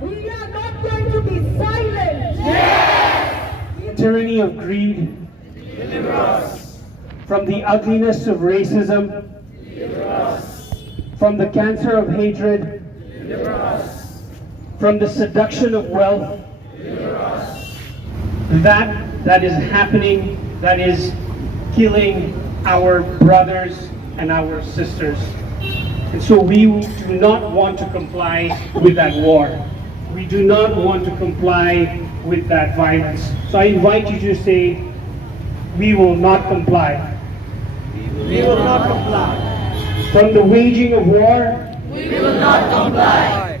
We are not going to be silent. Tyranny of greed, Deliver us. from the ugliness of racism, Deliver us. from the cancer of hatred, Deliver us. from the seduction of wealth, Deliver us. that is happening, that is killing our brothers and our sisters. And so we do not want to comply with that war. We do not want to comply with that violence. So I invite you to say, we will not comply. We will not comply. From the waging of war, We will not comply.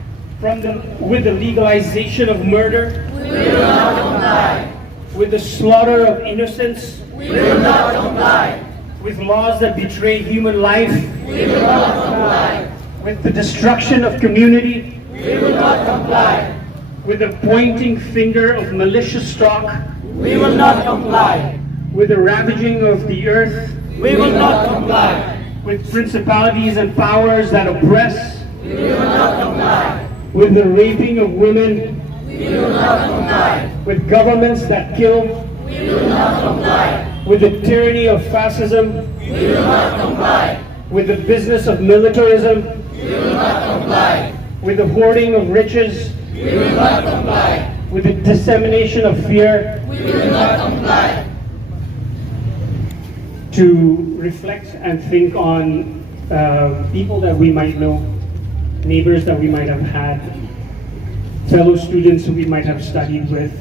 with the legalization of murder, We will not comply. with the slaughter of innocents, We will not comply. with laws that betray human life, We will not comply. with the destruction of community, We will not comply. with the pointing finger of malicious talk, We will not comply. with the ravaging of the earth, We will not comply. with principalities and powers that oppress, We will not comply. with the raping of women, We will not comply. with governments that kill, We will not comply. with the tyranny of fascism, We will not comply. with the business of militarism, We will not comply. with the hoarding of riches, We will not comply. with the dissemination of fear, We will not comply. to reflect and think on people that we might know, neighbors that we might have had, fellow students who we might have studied with,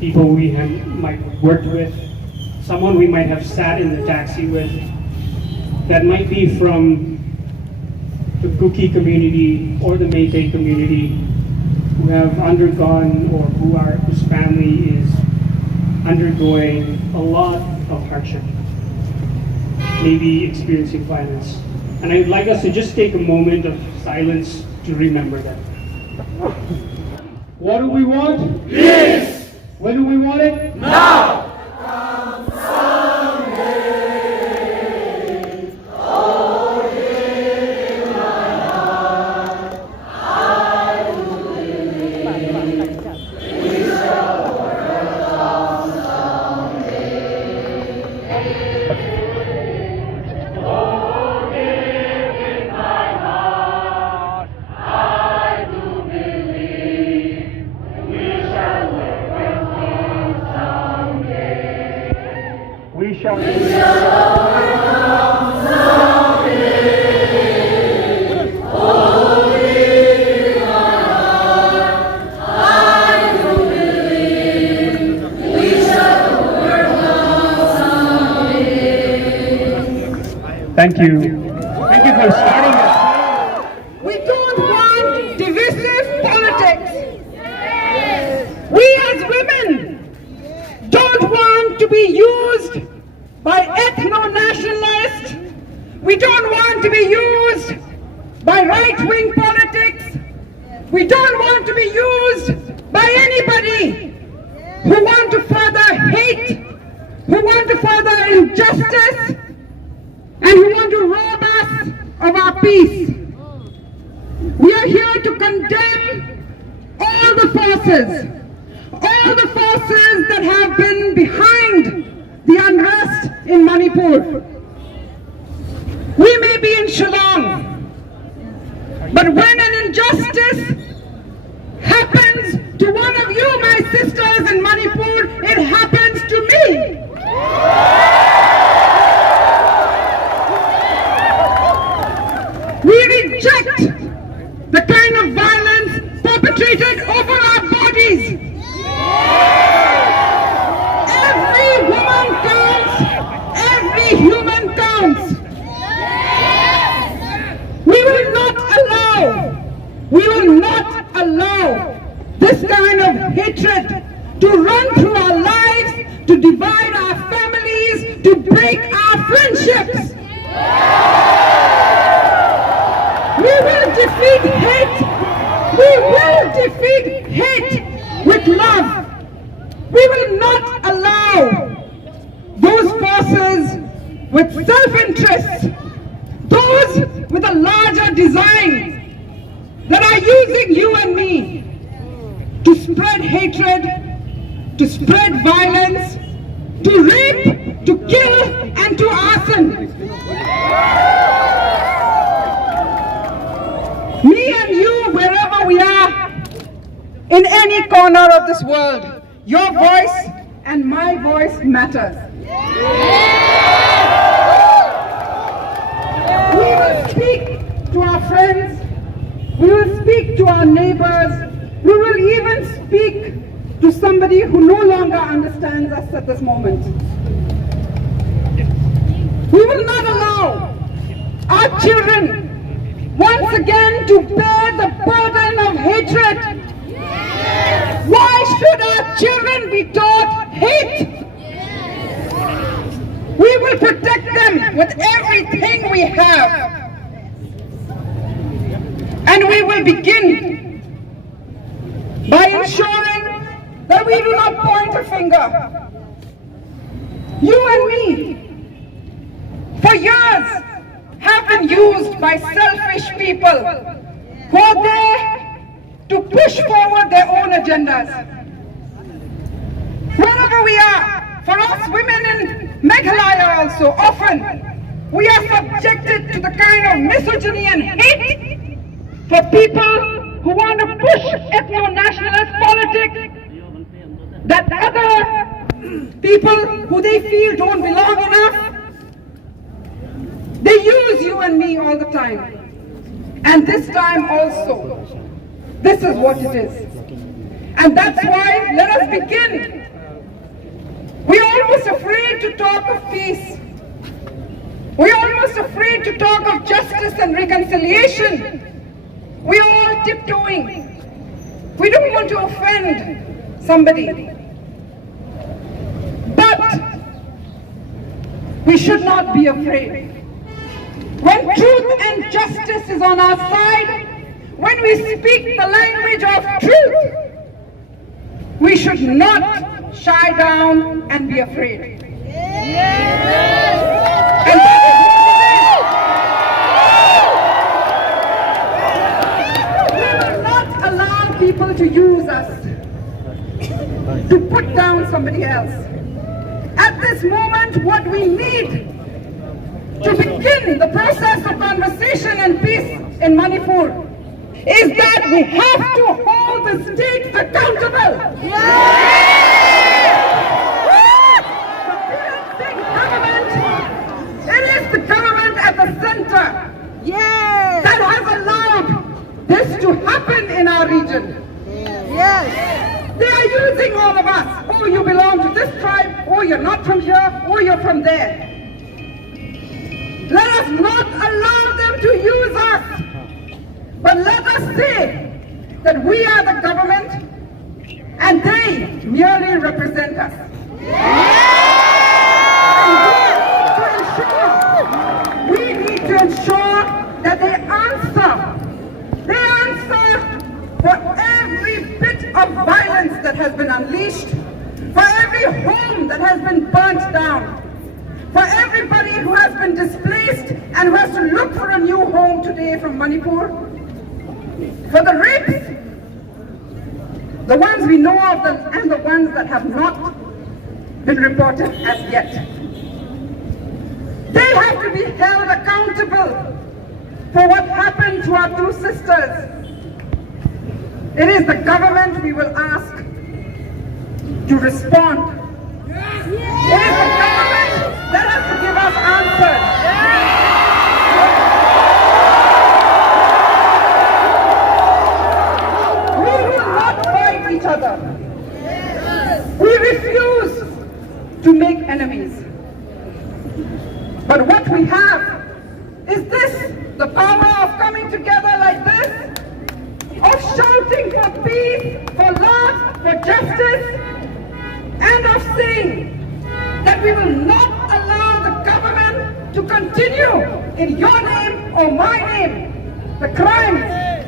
people we might have worked with, someone we might have sat in the taxi with, that might be from the Kuki community or the Meitei community, who have undergone or whose family is undergoing a lot of hardship, maybe experiencing violence. And I'd like us to just take a moment of silence to remember that. What do we want? Peace! When do we want it? Now! We shall. Thank you. Thank you for starting us. We don't want divisive politics. We as women don't want to be used by ethno-nationalists. We don't want to be used by right-wing politics. We don't want to be used by anybody who want to further hate, who want to further injustice, and who want to rob us of our peace. We are here to condemn all the forces that have been behind the unrest in Manipur. We may be in Shillong, but when an injustice happens to one of you, my sisters in Manipur, it happens to me. We reject the kind of violence perpetrated over our bodies. Every woman counts, every human counts. We will not allow this kind of hatred to run through our lives, to divide our families, to break our friendships. We will defeat hate. We will defeat hate with love. We will not allow those forces with self-interest, those with a larger design that are using you and me, spread hatred, to spread violence, to rape, to kill, and to arson. Me and you, wherever we are, in any corner of this world, your voice and my voice matters. We will speak to our friends, we will speak to our neighbors, we will even speak to somebody who no longer understands us at this moment. We will not allow our children once again to bear the burden of hatred. Why should our children be taught hate? We will protect them with everything we have. And we will begin by ensuring that we do not point a finger. You and me, for years, have been used by selfish people who are there to push forward their own agendas. Wherever we are, for us women in Meghalaya also, often we are subjected to the kind of misogyny and hate for people who want to push ethno-nationalist politics that other people who they feel don't belong enough. They use you and me all the time. And this time also, this is what it is. And that's why, let us begin. We're almost afraid to talk of peace. We're almost afraid to talk of justice and reconciliation. We're all tiptoeing. We don't want to offend somebody. But we should not be afraid. When truth and justice is on our side, when we speak the language of truth, we should not shy down and be afraid. And that is what it is. We will not allow people to use us to put down somebody else. At this moment, what we need to begin the process of conversation and peace in Manipur is that we have to hold the state accountable. It is the government at the center that has allowed this to happen in our region. They are using all of us. Oh, you belong to this tribe. Oh, you're not from here. Oh, you're from there. Let us not allow them to use us, but let us say that we are the government and they merely represent us. And we need to ensure that they answer for every bit of violence that has been unleashed, for every home that has been burnt down, for everybody who has been displaced and who has to look for a new home today from Manipur, for the rapes, the ones we know of and the ones that have not been reported as yet. They have to be held accountable for what happened to our two sisters. It is the government we will ask to respond. It is the government that has to give us answers. We will not fight each other. We refuse to make enemies. But what we have is this, the power of coming together like this, of shouting for peace, for love, for justice, and of saying that we will not allow the government to continue in your name or my name the crimes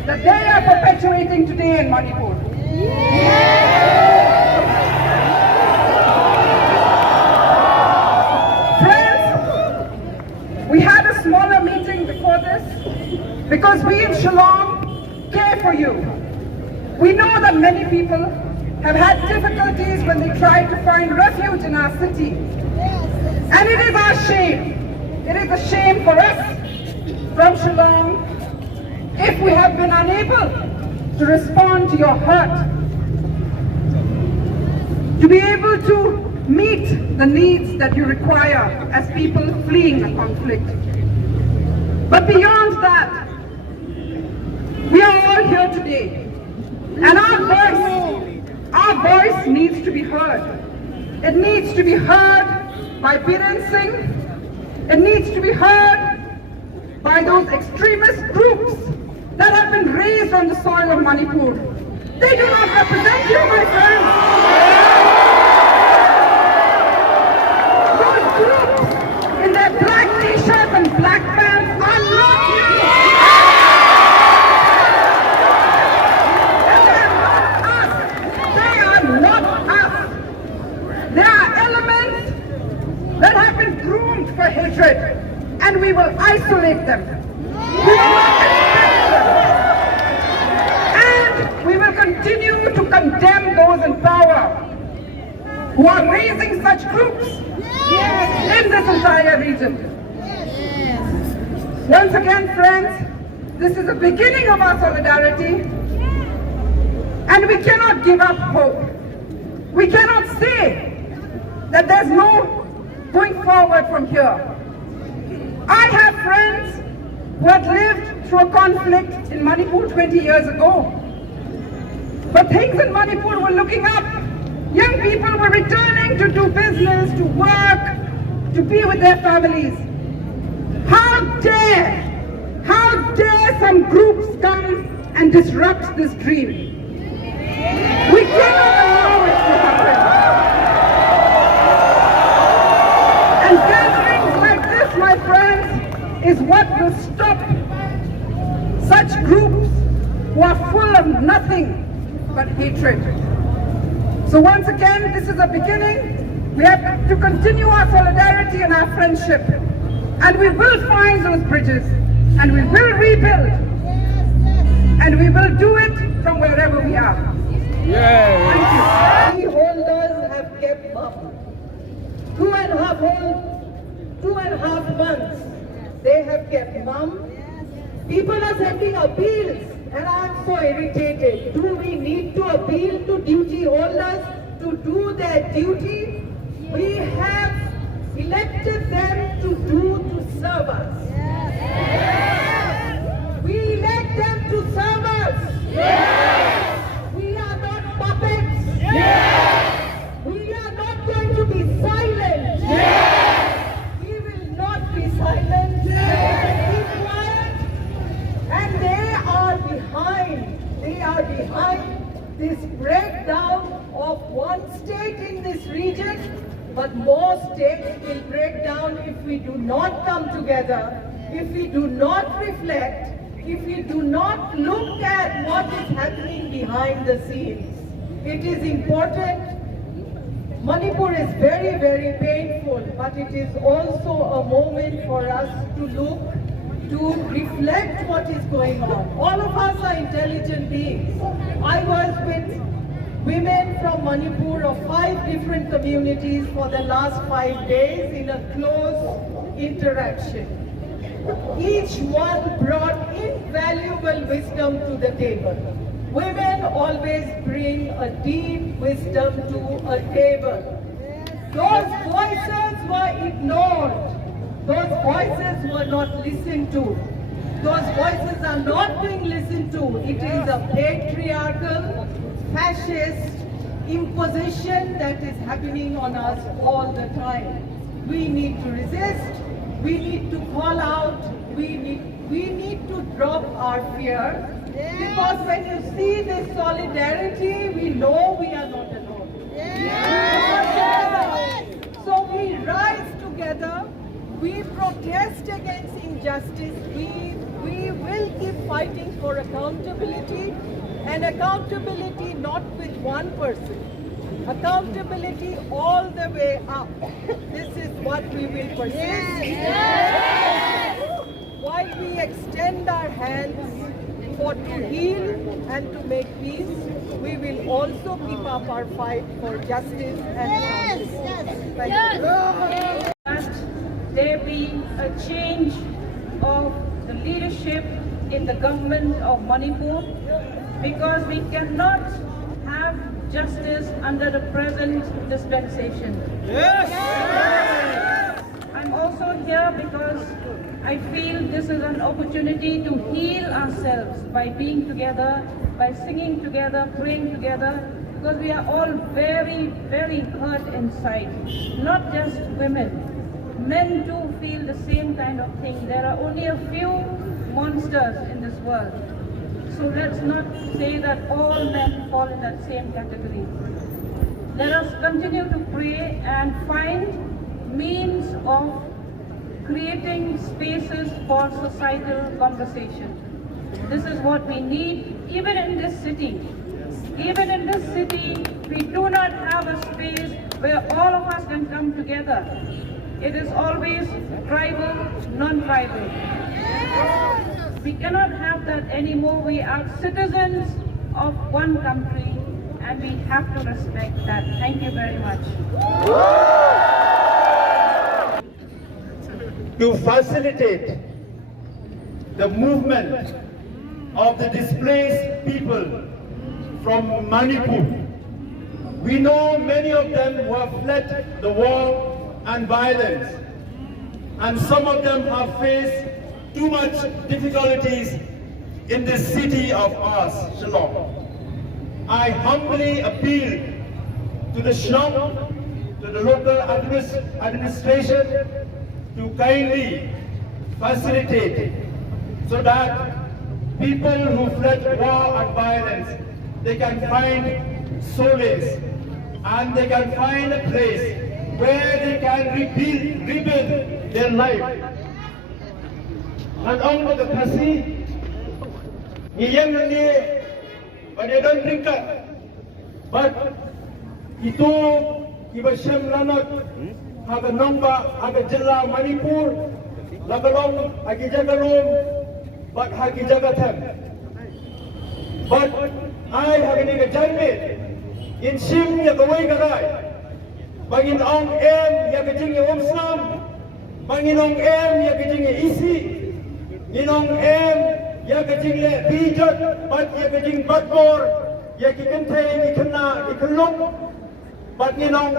that they are perpetuating today in Manipur. Friends, we had a smaller meeting before this because we in Shillong care for you. We know that many people have had difficulties when they tried to find refuge in our city. And it is our shame. It is a shame for us from Shillong if we have been unable to respond to your hurt, to be able to meet the needs that you require as people fleeing a conflict. But beyond that, we are all here today, and our voice needs to be heard. It needs to be heard by Biren Singh. It needs to be heard by those extremist groups that have been raised on the soil of Manipur. They do not represent you, my friends. Those groups in their black t-shirts and black pants are not you. They are not us. They are elements that have been groomed for hatred, and we will isolate them. We will not accept them. And we will continue to condemn those in power who are raising such groups in this entire region. Once again, friends, this is the beginning of our solidarity, and we cannot give up hope. We cannot say that there's no going forward from here. I have friends who had lived through a conflict in Manipur 20 years ago. But things in Manipur were looking up. Young people were returning to do business, to work, to be with their families. How dare some groups come and disrupt this dream? We cannot allow it to happen. And gatherings like this, my friends, is what will stop such groups who are full of nothing but hatred. So once again, this is a beginning. We have to continue our solidarity and our friendship. And we will find those bridges. And we will rebuild. And we will do it from wherever we are. Thank you. The holders have kept up. 2.5 months, they have kept mum. People are sending appeals, and I am so irritated. Do we need to appeal to duty holders to do their duty? We have elected them to serve us. We elect them to serve us. We are not puppets. We are not going to be silent. We will not be silent. We will keep quiet. And they are behind this breakdown of one state in this region, but more states will break down if we do not come together, if we do not reflect, if we do not look at what is happening behind the scenes. It is important. Manipur is very, very painful, but it is also a moment for us to look, to reflect what is going on. All of us are intelligent beings. I was with women from Manipur of 5 different communities for the last 5 days in a close interaction. Each one brought invaluable wisdom to the table. Women always bring a deep wisdom to a table. Those voices were ignored. Those voices were not listened to. Those voices are not being listened to. It is a patriarchal, fascist imposition that is happening on us all the time. We need to resist. We need to call out. We need to drop our fear. Because when you see this solidarity, we know we are not alone. So we rise together. We protest against injustice. We will keep fighting for accountability, and accountability not with one person. Accountability all the way up. This is what we will persist. While we extend our hands, for to heal and to make peace, we will also keep up our fight for justice and justice. Thank you. That there be a change of the leadership in the government of Manipur, because we cannot have justice under the present dispensation. I'm also here because I feel this is an opportunity to heal ourselves by being together, by singing together, praying together, because we are all very, very hurt inside. Not just women. Men too feel the same kind of thing. There are only a few monsters in this world. So let's not say that all men fall in that same category. Let us continue to pray and find means of creating spaces for societal conversation. This is what we need even in this city. Even in this city, we do not have a space where all of us can come together. It is always tribal, non-tribal. We cannot have that anymore. We are citizens of one country and we have to respect that. Thank you very much. To facilitate the movement of the displaced people from Manipur. We know many of them who have fled the war and violence, and some of them have faced too much difficulties in this city of ours, Shillong. I humbly appeal to the Shillong, to the local administration, to kindly facilitate so that people who fled war and violence, they can find solace and they can find a place where they can rebuild their life. And on the kasi, ngiyang ni, but they don't drink it. But ito, iba siyang lanat, haga nomba, haga jilla Manipur, lagalong, hagi jagalom, but hagi jagatem. But I hagi niga janmit, in sim ya kaway garay, bangin ong ya kajing ya umsam, bangin ong ya kajing ya isi, inong ya kajing le bijot, but ya kajing batbor, ya kikantay, kikalong, but inong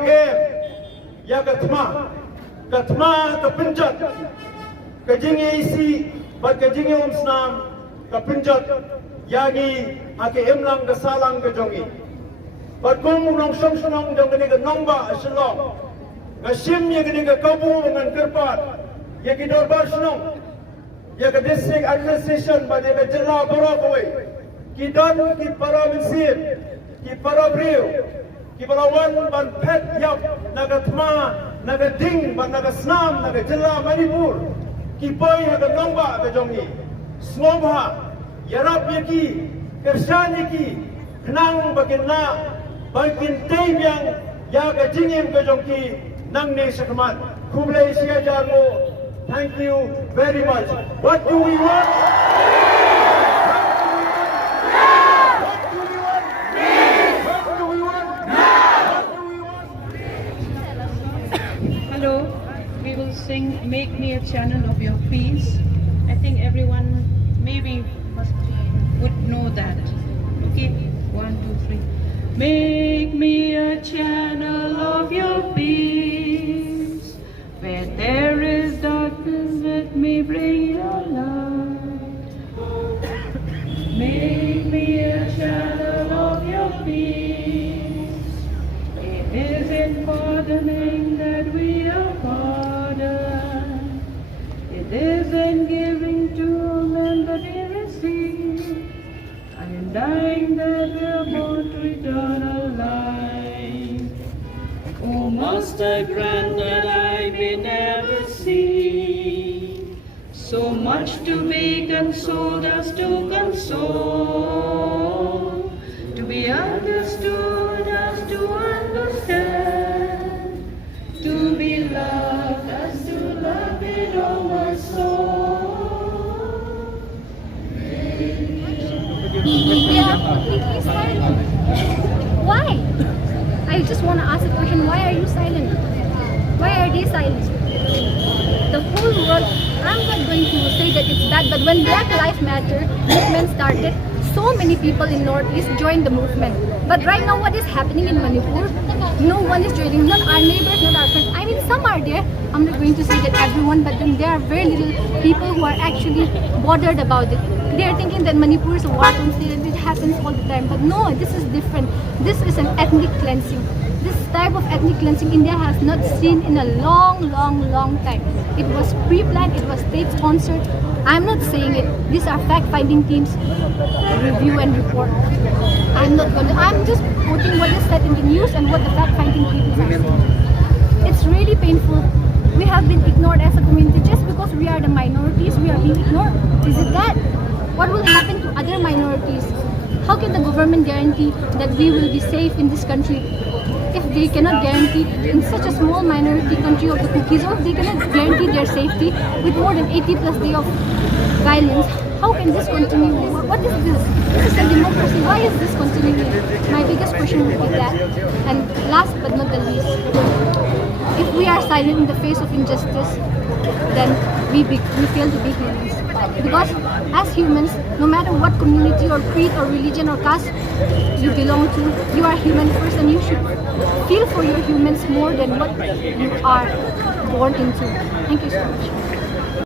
ya katma kapinjat, kajing ya isi, but kajing ya umsam, kapinjat, yagi ake imlang kasalang kajongi. But kung nong song jong kaniga nomba Shillong, ngasim ya kaniga kabu ngan kerpat, ya kidorbar Shillong, ya ke district administration ba dia jilla Borokaway, kidan ki para misir, ki para brio, ki para wan ban pet yap nagatma, nagading ban nagasnam, nagajilla Manipur, ki boy haga nomba kajongi, snobha, yarap yaki, kersan yaki, knang baginna. Bakin taybang yaga jingim kajongki nang ne sakmat kublai siya jarmo. Thank you very much. What do we want? What do we want? What do we want? What do we want? Hello, we will sing Make Me a Channel of Your Peace. I think everyone maybe would know that. Okay, 1, 2, 3. Make me a channel of your peace. Where there is darkness, let me bring your light. Make me a channel of your peace. It is in pardoning that we are pardoned. It is in giving to men that we receive. I am dying that we are born to eternal life. Oh, Master, grant that I may never see so much to be consoled as to console, to be understood as to understand, to be loved as to love with all my soul. Make me They are completely silent. Why? I just want to ask a question. Why are you silent? Why are they silent? The whole world, I'm not going to say that it's bad, but when Black Lives Matter movement started, so many people in Northeast joined the movement. But right now, what is happening in Manipur? No one is joining, not our neighbors, not our friends. I mean, some are there. I'm not going to say that everyone, but then there are very little people who are actually bothered about it. They are thinking that Manipur is a war-torn state and it happens all the time. But no, this is different. This is an ethnic cleansing. This type of ethnic cleansing India has not seen in a long time. It was pre-planned, it was state-sponsored. I'm not saying it. These are fact-finding teams review and report. I'm just quoting what is said in the news and what the fact-finding teams are saying. It's really painful. We have been ignored as a community just because we are the minorities. We are being ignored. Is it that? What will happen to other minorities? How can the government guarantee that we will be safe in this country if they cannot guarantee in such a small minority country of the cookies, or if they cannot guarantee their safety with more than 80 plus days of violence? How can this continue? What is this? This is a democracy. Why is this continuing? My biggest question would be that. And last but not the least, if we are silent in the face of injustice, then we fail to be humans. Because as humans, no matter what community or creed or religion or caste you belong to, you are human first, and you should feel for your humans more than what you are born into. Thank you so much.